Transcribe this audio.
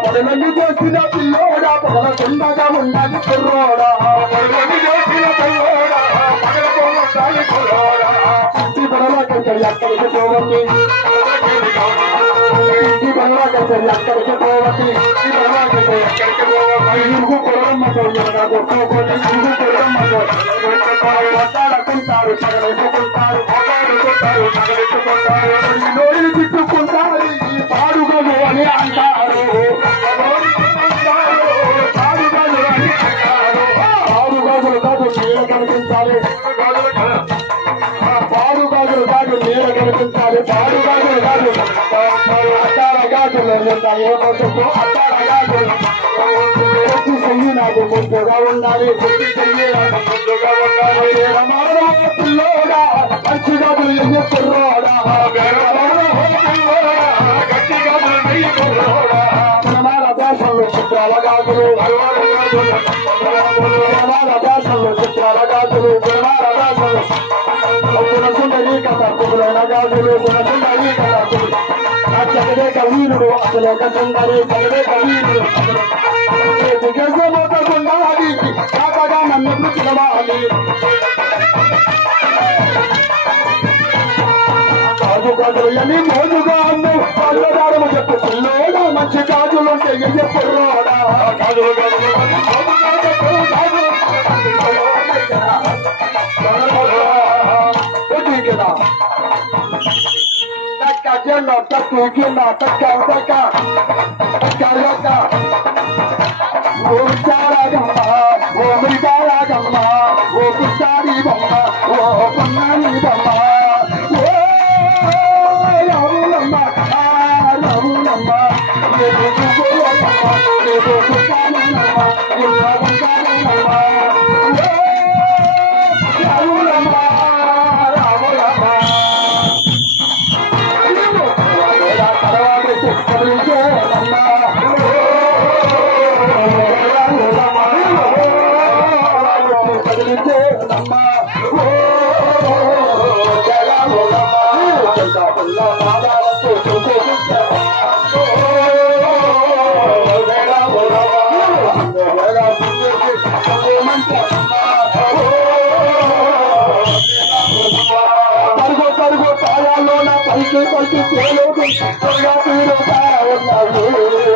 పొదలన్నీ చేసిన పిల్లోడా పొదల కిందగా ఉన్నది కుర్రోడా ఇంటి పొదలకి ఎక్కడికి పోవండి ఇంటి పొదలకి ఎక్కడికి పోవండి ఇరుగు పొడమ్మతో కొట్టుకొని ఇరుగు పొడమ్మతో మాట్లాడుకుంటారు తగలేసుకుంటారు నోడిని తిట్టుకుంటారు ఈ పాడుగలు అని అంటారు పాడుగాజులు కాదు నీడ కనిపించాలి పాడుగాజులు కాదు నీడ కనిపించాలి పాడుగాజులు కాదు అట్టాల గాజులు ఉంటాయి అట్టాల గాజులు చెయ్యి నాకు ముందుగా ఉండాలి పిల్లోడా మంచిగా కుర్రోడా ప్రమాణ భాషల్లో చిత్రాల గాజులు ప్రమాణ భాషల్లో చిత్రాల గాజులు ప్రమాణ భాషలు గుణసుందరి కథ కుబులైన గాజులు గుణసుందరి కథ జగదే కవీరుడు అసలు ఒక సుందరి జగదే కవీరుడు దిగజమోతకుండాలి కాకగా నన్ను పిలవాలి కాజు గాజులు అని మోజుగా అన్ను పల్లదారము చెప్పు పిల్లోడా మంచి గాజులుంటే ఎప్పుడోడా గాజులు గాజులు ఓ చారాగమ్మ ఓ మృగారాగమ్మ ఓ కుట్టారి బొమ్మ ఓ పొన్నాని బొమ్మ ఓ రావులమ్మ రావులమ్మ ఏదో కుట్టానమ్మ ఏదో కుట్టానమ్మ రావులమ్మ రావులమ్మ తర్వాత పరుగు పాయాల్లో నా పైకి పైకి తేలోకి త్వరగా తీరుతా ఉన్నావు నీవు